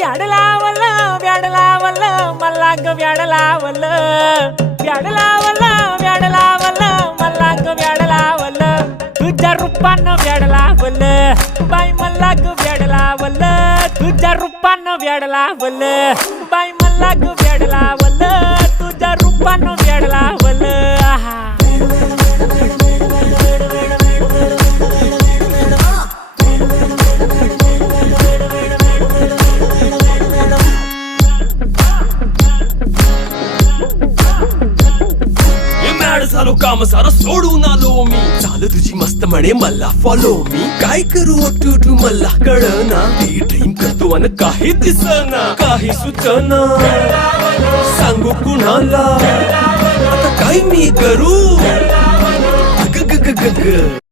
व्याड लावलं व्याड लावलं मला ग व्याड लावलं व्याड लावलं व्याड लावलं मला ग व्याड लावलं तुझ्या रूपानं व्याड लावलं बाई मला ग व्याड लावलं तुझ्या रूपानं व्याड लावलं बाई मला ग व्याड लावलं तुझ्या रूपानं व्याड लावलं आहा झालो काम सारं सोडून आलो मी चाल तुझी मस्त म्हणे मला फॉलो मी काय करू टू मला कळना ती ड्रीम करतो आणि काही दिसना काही सुचना सांगू कुणाला आता काय मी करू ग ग ग ग ग